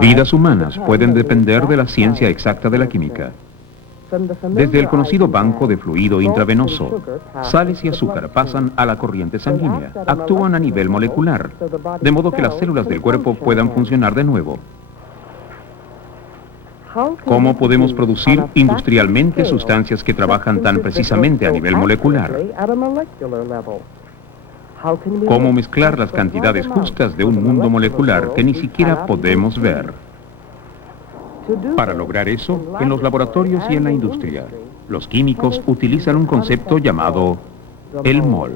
Vidas humanas pueden depender de la ciencia exacta de la química. Desde el conocido banco de fluido intravenoso, sales y azúcar pasan a la corriente sanguínea, actúan a nivel molecular, de modo que las células del cuerpo puedan funcionar de nuevo. ¿Cómo podemos producir industrialmente sustancias que trabajan tan precisamente a nivel molecular? ¿Cómo mezclar las cantidades justas de un mundo molecular que ni siquiera podemos ver? Para lograr eso, en los laboratorios y en la industria, los químicos utilizan un concepto llamado el mol.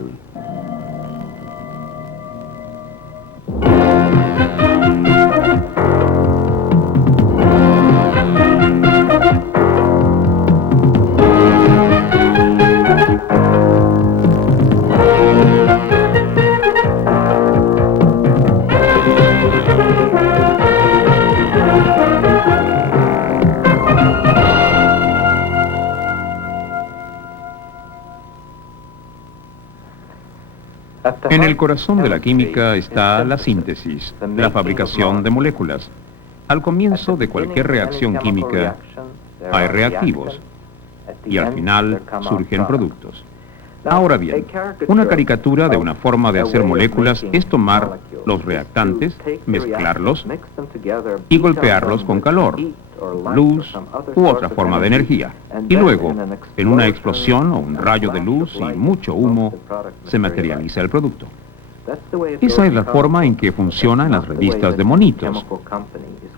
En el corazón de la química está la síntesis, la fabricación de moléculas. Al comienzo de cualquier reacción química hay reactivos y al final surgen productos. Ahora bien, una caricatura de una forma de hacer moléculas es tomar los reactantes, mezclarlos y golpearlos con calor, luz u otra forma de energía. Y luego, en una explosión o un rayo de luz y mucho humo, se materializa el producto. Esa es la forma en que funcionan las revistas de monitos.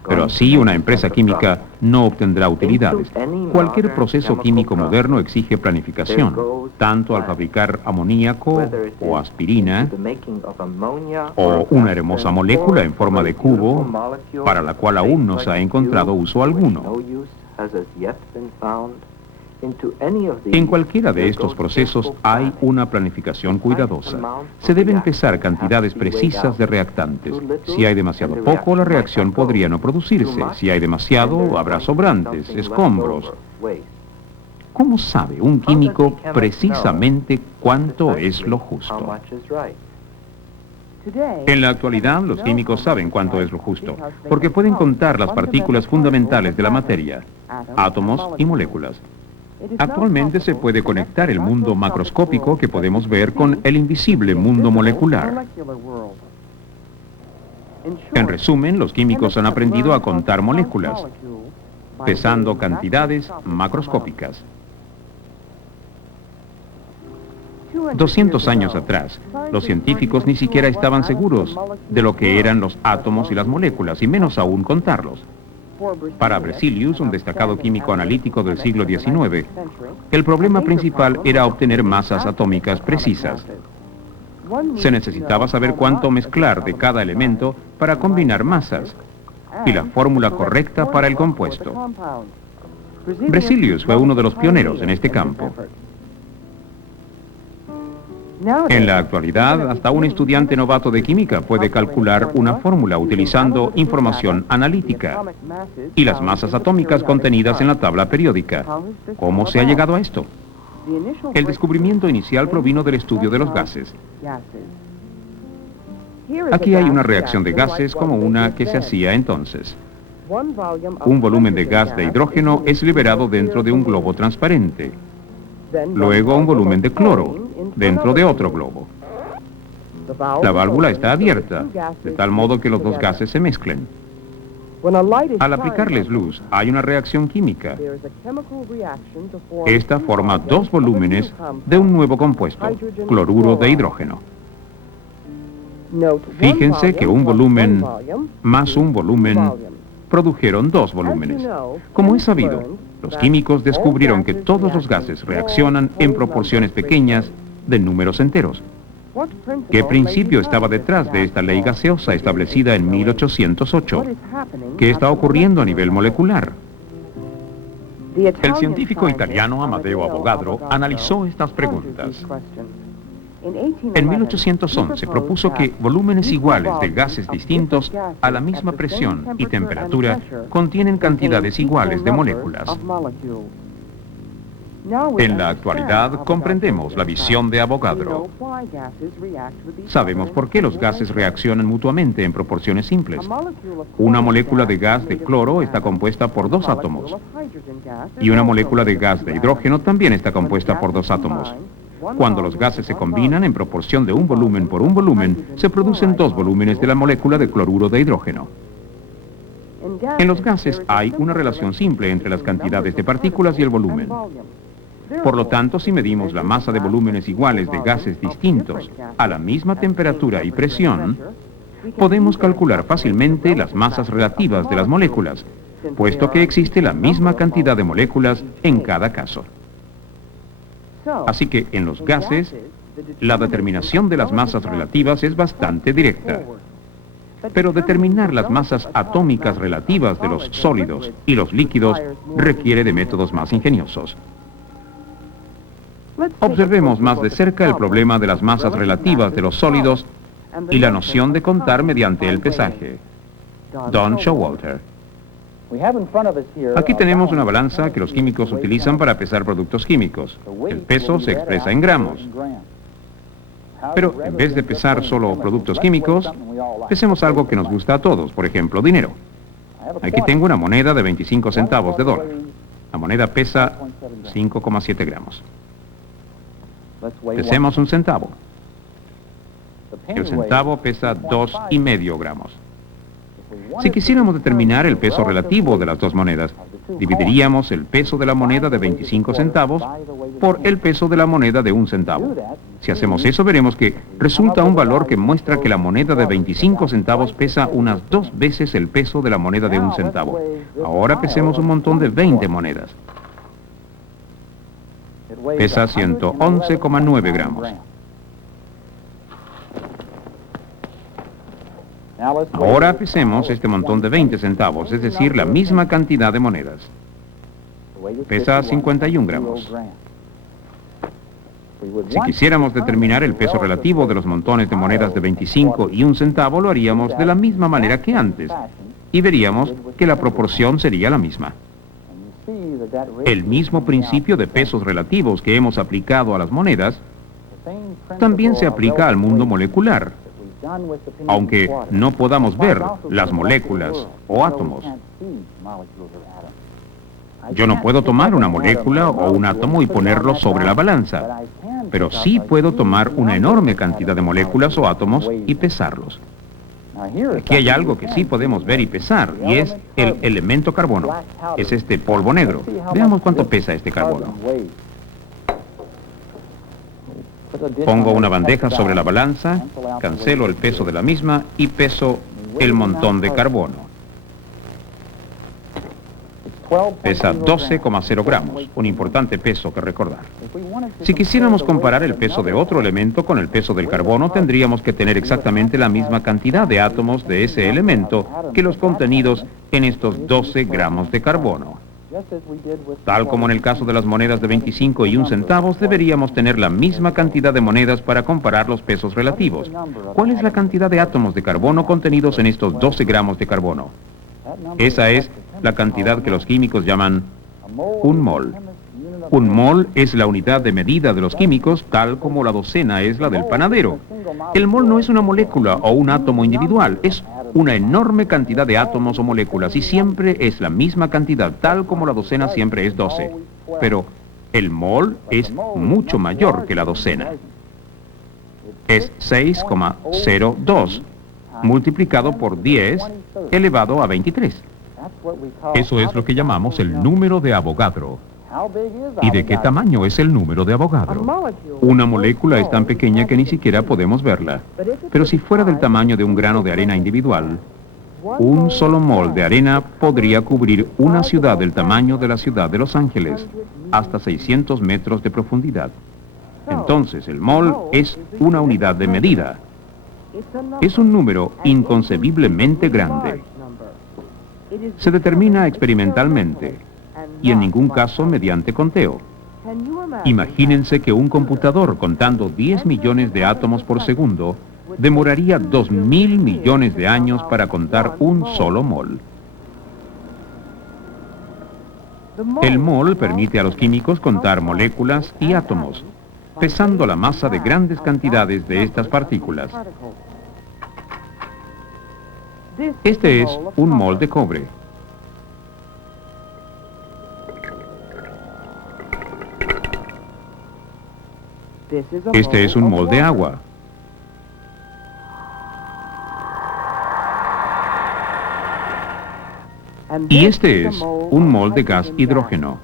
Pero así una empresa química no obtendrá utilidades. Cualquier proceso químico moderno exige planificación, tanto al fabricar amoníaco o aspirina, o una hermosa molécula en forma de cubo, para la cual aún no se ha encontrado uso alguno. En cualquiera de estos procesos hay una planificación cuidadosa. Se deben pesar cantidades precisas de reactantes. Si hay demasiado poco, la reacción podría no producirse. Si hay demasiado, habrá sobrantes, escombros. ¿Cómo sabe un químico precisamente cuánto es lo justo? En la actualidad, los químicos saben cuánto es lo justo, porque pueden contar las partículas fundamentales de la materia, átomos y moléculas. Actualmente se puede conectar el mundo macroscópico que podemos ver con el invisible mundo molecular. En resumen, los químicos han aprendido a contar moléculas, pesando cantidades macroscópicas. 200 años atrás, los científicos ni siquiera estaban seguros de lo que eran los átomos y las moléculas, y menos aún contarlos. Para Berzelius, un destacado químico analítico del siglo XIX, el problema principal era obtener masas atómicas precisas. Se necesitaba saber cuánto mezclar de cada elemento para combinar masas y la fórmula correcta para el compuesto. Berzelius fue uno de los pioneros en este campo. En la actualidad, hasta un estudiante novato de química puede calcular una fórmula utilizando información analítica y las masas atómicas contenidas en la tabla periódica. ¿Cómo se ha llegado a esto? El descubrimiento inicial provino del estudio de los gases. Aquí hay una reacción de gases como una que se hacía entonces. Un volumen de gas de hidrógeno es liberado dentro de un globo transparente. Luego un volumen de cloro dentro de otro globo. La válvula está abierta, de tal modo que los dos gases se mezclen. Al aplicarles luz, hay una reacción química. Esta forma dos volúmenes de un nuevo compuesto, cloruro de hidrógeno. Fíjense que un volumen más un volumen produjeron dos volúmenes. Como es sabido, los químicos descubrieron que todos los gases reaccionan en proporciones pequeñas de números enteros. ¿Qué principio estaba detrás de esta ley gaseosa establecida en 1808? ¿Qué está ocurriendo a nivel molecular? El científico italiano Amedeo Avogadro analizó estas preguntas. En 1811 propuso que volúmenes iguales de gases distintos a la misma presión y temperatura contienen cantidades iguales de moléculas. En la actualidad comprendemos la visión de Avogadro. Sabemos por qué los gases reaccionan mutuamente en proporciones simples. Una molécula de gas de cloro está compuesta por 2 átomos. Y una molécula de gas de hidrógeno también está compuesta por 2 átomos. Cuando los gases se combinan en proporción de un volumen por un volumen, se producen 2 volúmenes de la molécula de cloruro de hidrógeno. En los gases hay una relación simple entre las cantidades de partículas y el volumen. Por lo tanto, si medimos la masa de volúmenes iguales de gases distintos a la misma temperatura y presión, podemos calcular fácilmente las masas relativas de las moléculas, puesto que existe la misma cantidad de moléculas en cada caso. Así que en los gases, la determinación de las masas relativas es bastante directa. Pero determinar las masas atómicas relativas de los sólidos y los líquidos requiere de métodos más ingeniosos. Observemos más de cerca el problema de las masas relativas de los sólidos y la noción de contar mediante el pesaje. Don Showalter. Aquí tenemos una balanza que los químicos utilizan para pesar productos químicos. El peso se expresa en gramos. Pero en vez de pesar solo productos químicos, pesemos algo que nos gusta a todos, por ejemplo, dinero. Aquí tengo una moneda de 25 centavos de dólar. La moneda pesa 5,7 gramos. Pesemos un centavo. El centavo pesa 2,5 gramos. Si quisiéramos determinar el peso relativo de las dos monedas, dividiríamos el peso de la moneda de 25 centavos por el peso de la moneda de 1 centavo. Si hacemos eso, veremos que resulta un valor que muestra que la moneda de 25 centavos pesa unas 2 veces el peso de la moneda de 1 centavo. Ahora pesemos un montón de 20 monedas. Pesa 111,9 gramos. Ahora pesemos este montón de 20 centavos, es decir, la misma cantidad de monedas. Pesa 51 gramos. Si quisiéramos determinar el peso relativo de los montones de monedas de 25 y 1 centavo, lo haríamos de la misma manera que antes, y veríamos que la proporción sería la misma. El mismo principio de pesos relativos que hemos aplicado a las monedas también se aplica al mundo molecular. Aunque no podamos ver las moléculas o átomos. Yo no puedo tomar una molécula o un átomo y ponerlo sobre la balanza, pero sí puedo tomar una enorme cantidad de moléculas o átomos y pesarlos. Aquí hay algo que sí podemos ver y pesar, y es el elemento carbono. Es este polvo negro. Veamos cuánto pesa este carbono. Pongo una bandeja sobre la balanza, cancelo el peso de la misma y peso el montón de carbono. Pesa 12,0 gramos, un importante peso que recordar. Si quisiéramos comparar el peso de otro elemento con el peso del carbono, tendríamos que tener exactamente la misma cantidad de átomos de ese elemento que los contenidos en estos 12 gramos de carbono. Tal como en el caso de las monedas de 25 y 1 centavos, deberíamos tener la misma cantidad de monedas para comparar los pesos relativos. ¿Cuál es la cantidad de átomos de carbono contenidos en estos 12 gramos de carbono? Esa es la cantidad que los químicos llaman un mol. Un mol es la unidad de medida de los químicos, tal como la docena es la del panadero. El mol no es una molécula o un átomo individual, es una enorme cantidad de átomos o moléculas y siempre es la misma cantidad, tal como la docena siempre es 12. Pero el mol es mucho mayor que la docena. Es 6,02 multiplicado por 10 elevado a 23. Eso es lo que llamamos el número de Avogadro. ¿Y de qué tamaño es el número de Avogadro? Una molécula es tan pequeña que ni siquiera podemos verla. Pero si fuera del tamaño de un grano de arena individual, un solo mol de arena podría cubrir una ciudad del tamaño de la ciudad de Los Ángeles, hasta 600 metros de profundidad. Entonces, el mol es una unidad de medida. Es un número inconcebiblemente grande. Se determina experimentalmente y en ningún caso mediante conteo. Imagínense que un computador contando 10 millones de átomos por segundo demoraría 2.000 millones de años para contar un solo mol. El mol permite a los químicos contar moléculas y átomos, pesando la masa de grandes cantidades de estas partículas. Este es un mol de cobre. Este es un mol de agua. Y este es un mol de gas hidrógeno.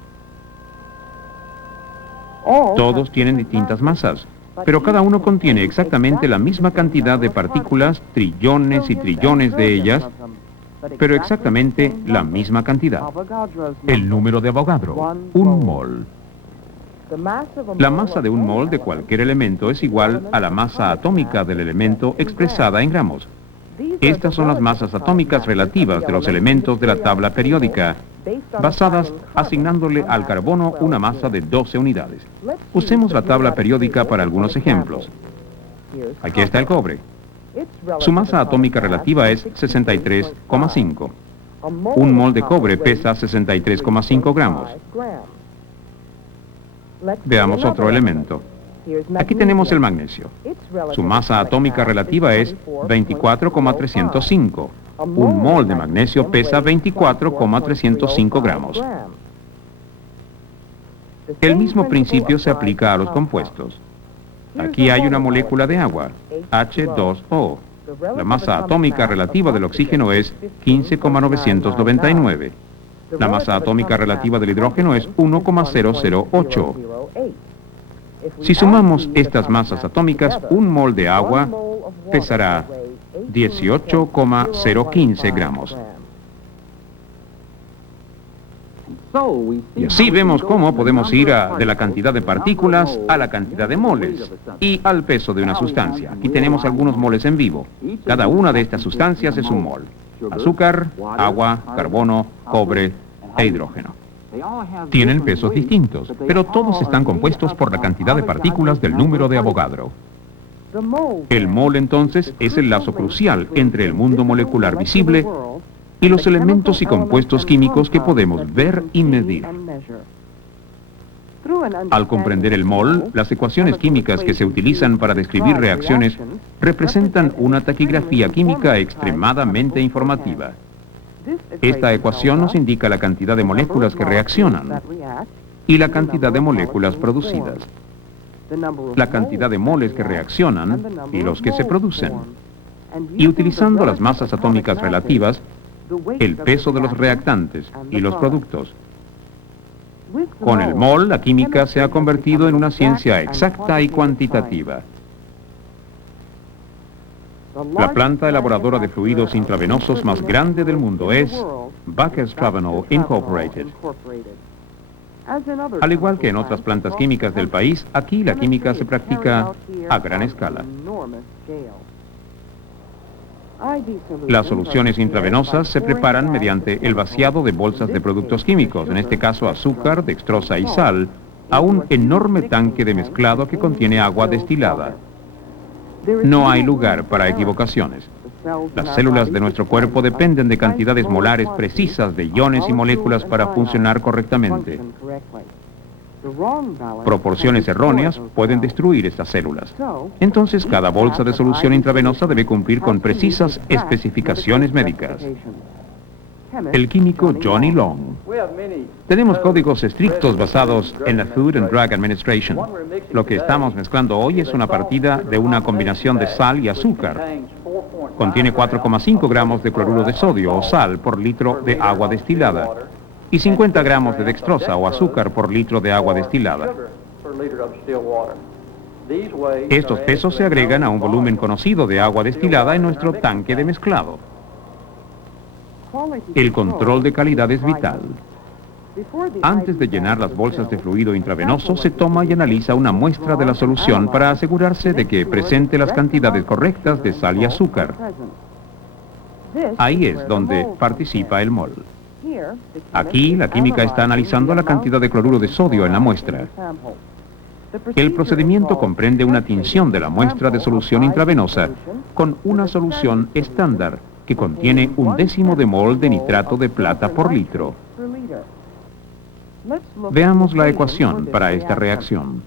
Todos tienen distintas masas, pero cada uno contiene exactamente la misma cantidad de partículas, trillones y trillones de ellas, pero exactamente la misma cantidad. El número de Avogadro, un mol. La masa de un mol de cualquier elemento es igual a la masa atómica del elemento expresada en gramos. Estas son las masas atómicas relativas de los elementos de la tabla periódica, basadas asignándole al carbono una masa de 12 unidades. Usemos la tabla periódica para algunos ejemplos. Aquí está el cobre. Su masa atómica relativa es 63,5. Un mol de cobre pesa 63,5 gramos. Veamos otro elemento. Aquí tenemos el magnesio. Su masa atómica relativa es 24,305. Un mol de magnesio pesa 24,305 gramos. El mismo principio se aplica a los compuestos. Aquí hay una molécula de agua, H2O. La masa atómica relativa del oxígeno es 15,999. La masa atómica relativa del hidrógeno es 1,008. Si sumamos estas masas atómicas, un mol de agua pesará 18,015 gramos. Y así vemos cómo podemos ir de la cantidad de partículas a la cantidad de moles y al peso de una sustancia. Aquí tenemos algunos moles en vivo. Cada una de estas sustancias es un mol. Azúcar, agua, carbono, cobre e hidrógeno. Tienen pesos distintos, pero todos están compuestos por la cantidad de partículas del número de Avogadro. El mol, entonces, es el lazo crucial entre el mundo molecular visible y los elementos y compuestos químicos que podemos ver y medir. Al comprender el mol, las ecuaciones químicas que se utilizan para describir reacciones representan una taquigrafía química extremadamente informativa. Esta ecuación nos indica la cantidad de moléculas que reaccionan y la cantidad de moléculas producidas, la cantidad de moles que reaccionan y los que se producen, y utilizando las masas atómicas relativas, el peso de los reactantes y los productos. Con el mol, la química se ha convertido en una ciencia exacta y cuantitativa. La planta elaboradora de fluidos intravenosos más grande del mundo es Backus-Travenol Incorporated. Al igual que en otras plantas químicas del país, aquí la química se practica a gran escala. Las soluciones intravenosas se preparan mediante el vaciado de bolsas de productos químicos, en este caso azúcar, dextrosa y sal, a un enorme tanque de mezclado que contiene agua destilada. No hay lugar para equivocaciones. Las células de nuestro cuerpo dependen de cantidades molares precisas de iones y moléculas para funcionar correctamente. Proporciones erróneas pueden destruir estas células. Entonces, cada bolsa de solución intravenosa debe cumplir con precisas especificaciones médicas. El químico Johnny Long. Tenemos códigos estrictos basados en la Food and Drug Administration. Lo que estamos mezclando hoy es una partida de una combinación de sal y azúcar. Contiene 4,5 gramos de cloruro de sodio o sal por litro de agua destilada y 50 gramos de dextrosa o azúcar por litro de agua destilada. Estos pesos se agregan a un volumen conocido de agua destilada en nuestro tanque de mezclado. El control de calidad es vital. Antes de llenar las bolsas de fluido intravenoso, se toma y analiza una muestra de la solución para asegurarse de que presente las cantidades correctas de sal y azúcar. Ahí es donde participa el mol. Aquí, la química está analizando la cantidad de cloruro de sodio en la muestra. El procedimiento comprende una tinción de la muestra de solución intravenosa con una solución estándar que contiene 1/10 de mol de nitrato de plata por litro. Veamos la ecuación para esta reacción.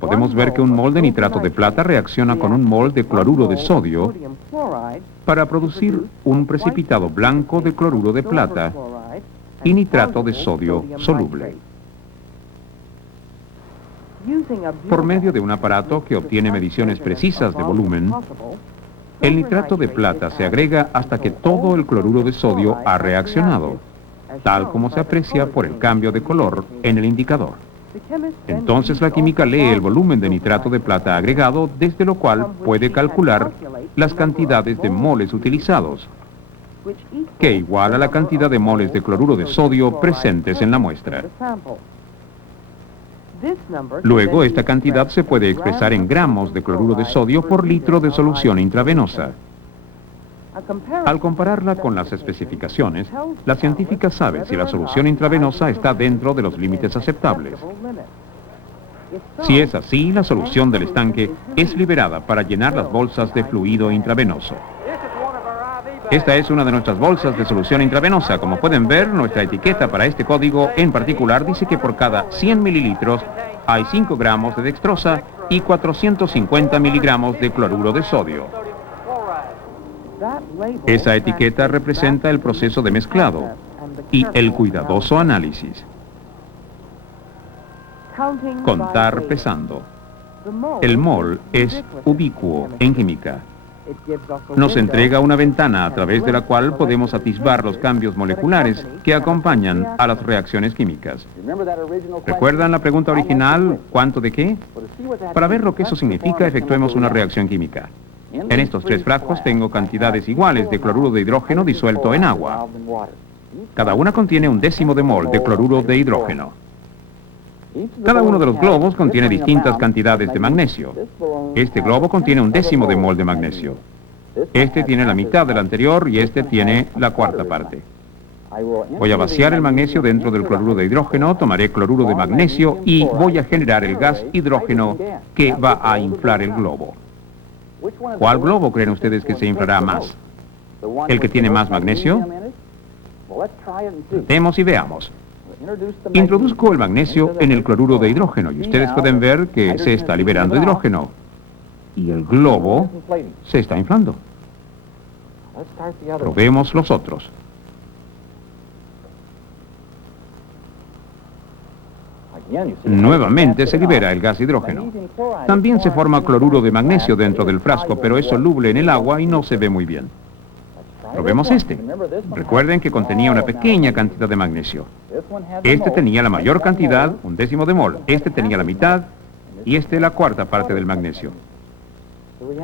Podemos ver que un mol de nitrato de plata reacciona con un mol de cloruro de sodio para producir un precipitado blanco de cloruro de plata y nitrato de sodio soluble. Por medio de un aparato que obtiene mediciones precisas de volumen, el nitrato de plata se agrega hasta que todo el cloruro de sodio ha reaccionado, tal como se aprecia por el cambio de color en el indicador. Entonces la química lee el volumen de nitrato de plata agregado, desde lo cual puede calcular las cantidades de moles utilizados, que iguala la cantidad de moles de cloruro de sodio presentes en la muestra. Luego, esta cantidad se puede expresar en gramos de cloruro de sodio por litro de solución intravenosa. Al compararla con las especificaciones, la científica sabe si la solución intravenosa está dentro de los límites aceptables. Si es así, la solución del estanque es liberada para llenar las bolsas de fluido intravenoso. Esta es una de nuestras bolsas de solución intravenosa. Como pueden ver, nuestra etiqueta para este código en particular dice que por cada 100 mililitros hay 5 gramos de dextrosa y 450 miligramos de cloruro de sodio. Esa etiqueta representa el proceso de mezclado y el cuidadoso análisis. Contar pesando. El mol es ubicuo en química. Nos entrega una ventana a través de la cual podemos atisbar los cambios moleculares que acompañan a las reacciones químicas. ¿Recuerdan la pregunta original, cuánto de qué? Para ver lo que eso significa, efectuemos una reacción química. En estos 3 frascos tengo cantidades iguales de cloruro de hidrógeno disuelto en agua. Cada una contiene 1/10 de mol de cloruro de hidrógeno. Cada uno de los globos contiene distintas cantidades de magnesio. Este globo contiene 1/10 de mol de magnesio. Este tiene la mitad del anterior y este tiene la cuarta parte. Voy a vaciar el magnesio dentro del cloruro de hidrógeno, tomaré cloruro de magnesio y voy a generar el gas hidrógeno que va a inflar el globo. ¿Cuál globo creen ustedes que se inflará más? ¿El que tiene más magnesio? Tratemos y veamos. Introduzco el magnesio en el cloruro de hidrógeno y ustedes pueden ver que se está liberando hidrógeno. Y el globo se está inflando. Probemos los otros. Nuevamente se libera el gas hidrógeno. También se forma cloruro de magnesio dentro del frasco, pero es soluble en el agua y no se ve muy bien. Probemos este. Recuerden que contenía una pequeña cantidad de magnesio. Este tenía la mayor cantidad, 1/10 de mol. Este tenía la mitad y este la cuarta parte del magnesio.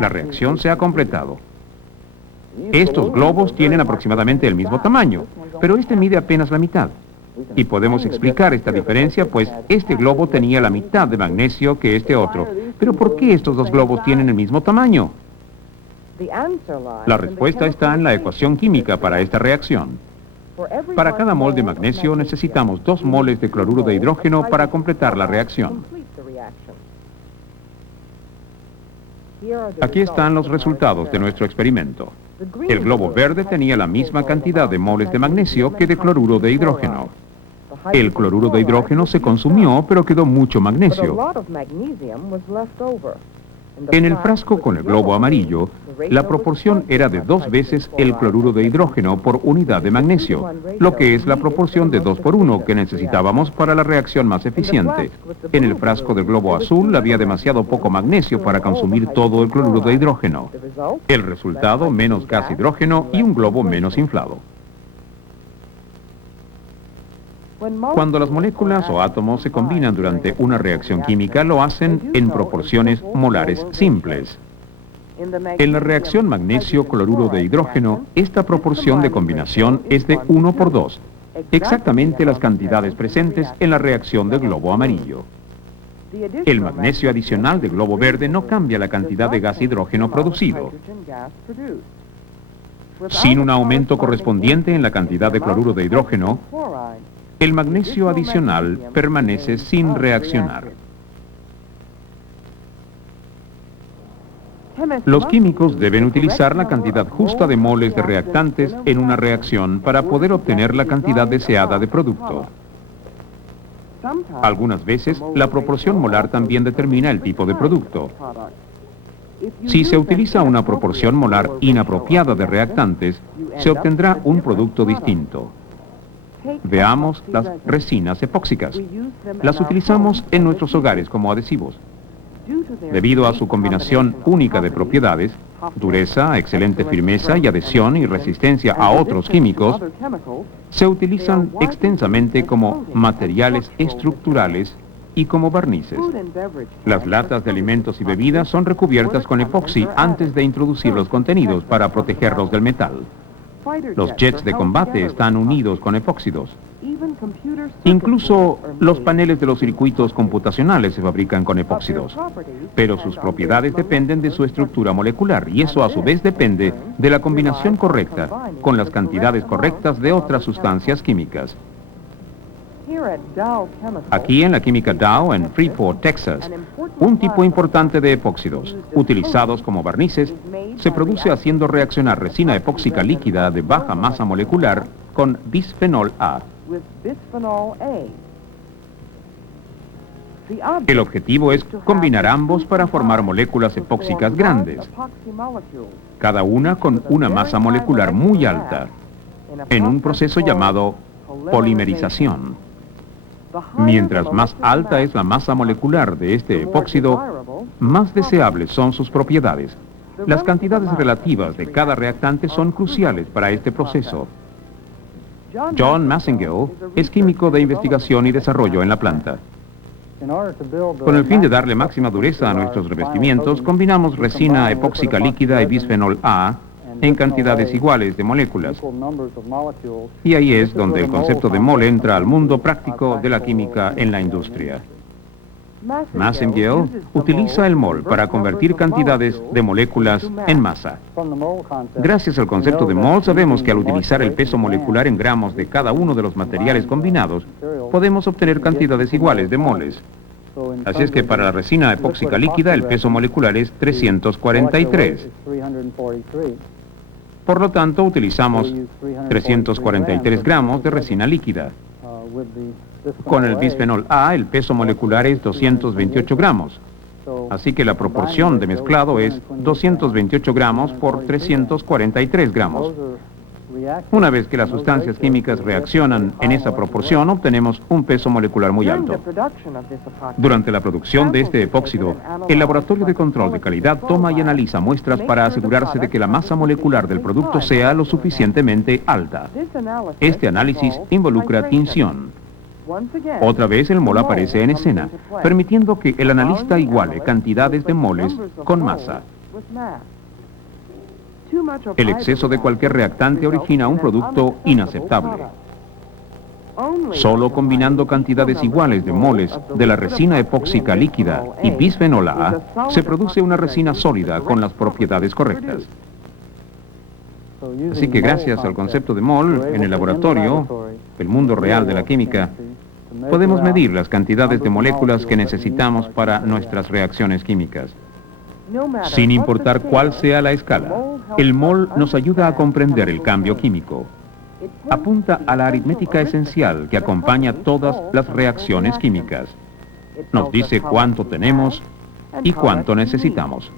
La reacción se ha completado. Estos globos tienen aproximadamente el mismo tamaño, pero este mide apenas la mitad. Y podemos explicar esta diferencia, pues este globo tenía la mitad de magnesio que este otro. Pero ¿por qué estos dos globos tienen el mismo tamaño? La respuesta está en la ecuación química para esta reacción. Para cada mol de magnesio necesitamos 2 moles de cloruro de hidrógeno para completar la reacción. Aquí están los resultados de nuestro experimento. El globo verde tenía la misma cantidad de moles de magnesio que de cloruro de hidrógeno. El cloruro de hidrógeno se consumió, pero quedó mucho magnesio. En el frasco con el globo amarillo, la proporción era de 2 veces el cloruro de hidrógeno por unidad de magnesio, lo que es la proporción de 2 por 1 que necesitábamos para la reacción más eficiente. En el frasco del globo azul había demasiado poco magnesio para consumir todo el cloruro de hidrógeno. El resultado, menos gas hidrógeno y un globo menos inflado. Cuando las moléculas o átomos se combinan durante una reacción química, lo hacen en proporciones molares simples. En la reacción magnesio-cloruro de hidrógeno, esta proporción de combinación es de 1 por 2, exactamente las cantidades presentes en la reacción del globo amarillo. El magnesio adicional del globo verde no cambia la cantidad de gas hidrógeno producido. Sin un aumento correspondiente en la cantidad de cloruro de hidrógeno, el magnesio adicional permanece sin reaccionar. Los químicos deben utilizar la cantidad justa de moles de reactantes en una reacción para poder obtener la cantidad deseada de producto. Algunas veces, la proporción molar también determina el tipo de producto. Si se utiliza una proporción molar inapropiada de reactantes, se obtendrá un producto distinto. Veamos las resinas epóxicas. Las utilizamos en nuestros hogares como adhesivos. Debido a su combinación única de propiedades, dureza, excelente firmeza y adhesión y resistencia a otros químicos, se utilizan extensamente como materiales estructurales y como barnices. Las latas de alimentos y bebidas son recubiertas con epoxi antes de introducir los contenidos para protegerlos del metal. Los jets de combate están unidos con epóxidos. Incluso los paneles de los circuitos computacionales se fabrican con epóxidos, pero sus propiedades dependen de su estructura molecular y eso a su vez depende de la combinación correcta con las cantidades correctas de otras sustancias químicas. Aquí en la química Dow, en Freeport, Texas, un tipo importante de epóxidos, utilizados como barnices, se produce haciendo reaccionar resina epóxica líquida de baja masa molecular con bisfenol A. El objetivo es combinar ambos para formar moléculas epóxicas grandes, cada una con una masa molecular muy alta, en un proceso llamado polimerización. Mientras más alta es la masa molecular de este epóxido, más deseables son sus propiedades. Las cantidades relativas de cada reactante son cruciales para este proceso. John Massengill es químico de investigación y desarrollo en la planta. Con el fin de darle máxima dureza a nuestros revestimientos, combinamos resina epóxica líquida y bisfenol A en cantidades iguales de moléculas. Y ahí es donde el concepto de mol entra al mundo práctico de la química en la industria. Massengill utiliza el mol para convertir cantidades de moléculas en masa. Gracias al concepto de mol, sabemos que al utilizar el peso molecular en gramos de cada uno de los materiales combinados, podemos obtener cantidades iguales de moles. Así es que para la resina epóxica líquida, el peso molecular es 343. Por lo tanto, utilizamos 343 gramos de resina líquida. Con el bisfenol A, el peso molecular es 228 gramos. Así que la proporción de mezclado es 228 gramos por 343 gramos. Una vez que las sustancias químicas reaccionan en esa proporción, obtenemos un peso molecular muy alto. Durante la producción de este epóxido, el laboratorio de control de calidad toma y analiza muestras para asegurarse de que la masa molecular del producto sea lo suficientemente alta. Este análisis involucra tinción. Otra vez el mol aparece en escena, permitiendo que el analista iguale cantidades de moles con masa. El exceso de cualquier reactante origina un producto inaceptable. Solo combinando cantidades iguales de moles de la resina epóxica líquida y bisfenol A, se produce una resina sólida con las propiedades correctas. Así que gracias al concepto de mol, en el laboratorio, el mundo real de la química, podemos medir las cantidades de moléculas que necesitamos para nuestras reacciones químicas. Sin importar cuál sea la escala, el mol nos ayuda a comprender el cambio químico. Apunta a la aritmética esencial que acompaña todas las reacciones químicas. Nos dice cuánto tenemos y cuánto necesitamos.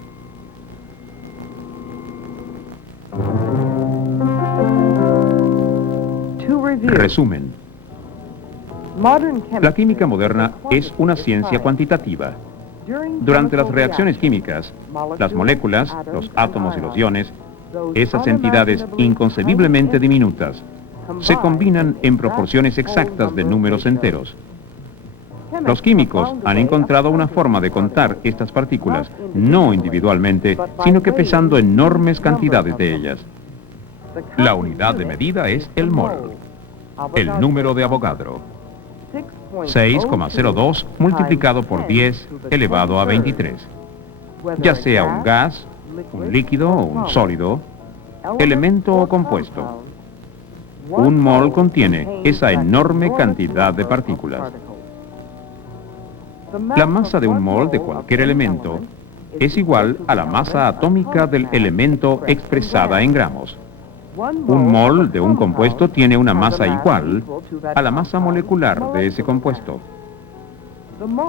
Resumen. La química moderna es una ciencia cuantitativa. Durante las reacciones químicas, las moléculas, los átomos y los iones, esas entidades inconcebiblemente diminutas, se combinan en proporciones exactas de números enteros. Los químicos han encontrado una forma de contar estas partículas, no individualmente, sino que pesando enormes cantidades de ellas. La unidad de medida es el mol, el número de Avogadro. 6,02 multiplicado por 10 elevado a 23. Ya sea un gas, un líquido o un sólido, elemento o compuesto. Un mol contiene esa enorme cantidad de partículas. La masa de un mol de cualquier elemento es igual a la masa atómica del elemento expresada en gramos. Un mol de un compuesto tiene una masa igual a la masa molecular de ese compuesto.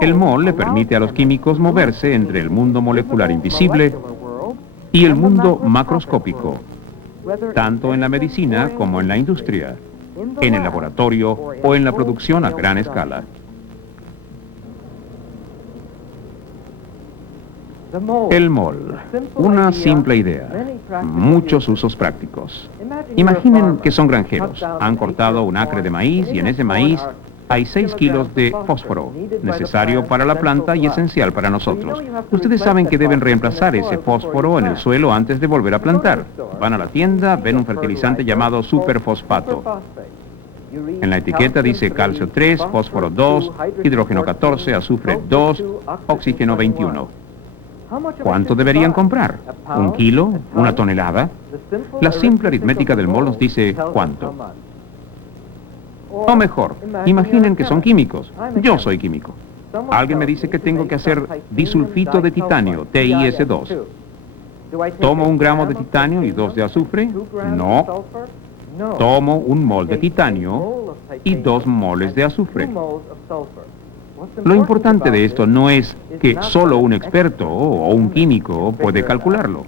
El mol le permite a los químicos moverse entre el mundo molecular invisible y el mundo macroscópico, tanto en la medicina como en la industria, en el laboratorio o en la producción a gran escala. El mol, una simple idea, muchos usos prácticos. Imaginen que son granjeros, han cortado un acre de maíz y en ese maíz hay 6 kilos de fósforo, necesario para la planta y esencial para nosotros. Ustedes saben que deben reemplazar ese fósforo en el suelo antes de volver a plantar. Van a la tienda, ven un fertilizante llamado superfosfato. En la etiqueta dice calcio 3, fósforo 2, hidrógeno 14, azufre 2, oxígeno 21. ¿Cuánto deberían comprar? ¿1 kilo? ¿1 tonelada? La simple aritmética del mol nos dice cuánto. O mejor, imaginen que son químicos. Yo soy químico. Alguien me dice que tengo que hacer disulfito de titanio, TiS2. ¿Tomo 1 gramo de titanio y 2 de azufre? No. Tomo 1 mol de titanio y 2 moles de azufre. Lo importante de esto no es que solo un experto o un químico puede calcularlo.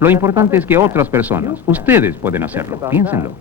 Lo importante es que otras personas, ustedes pueden hacerlo. Piénsenlo.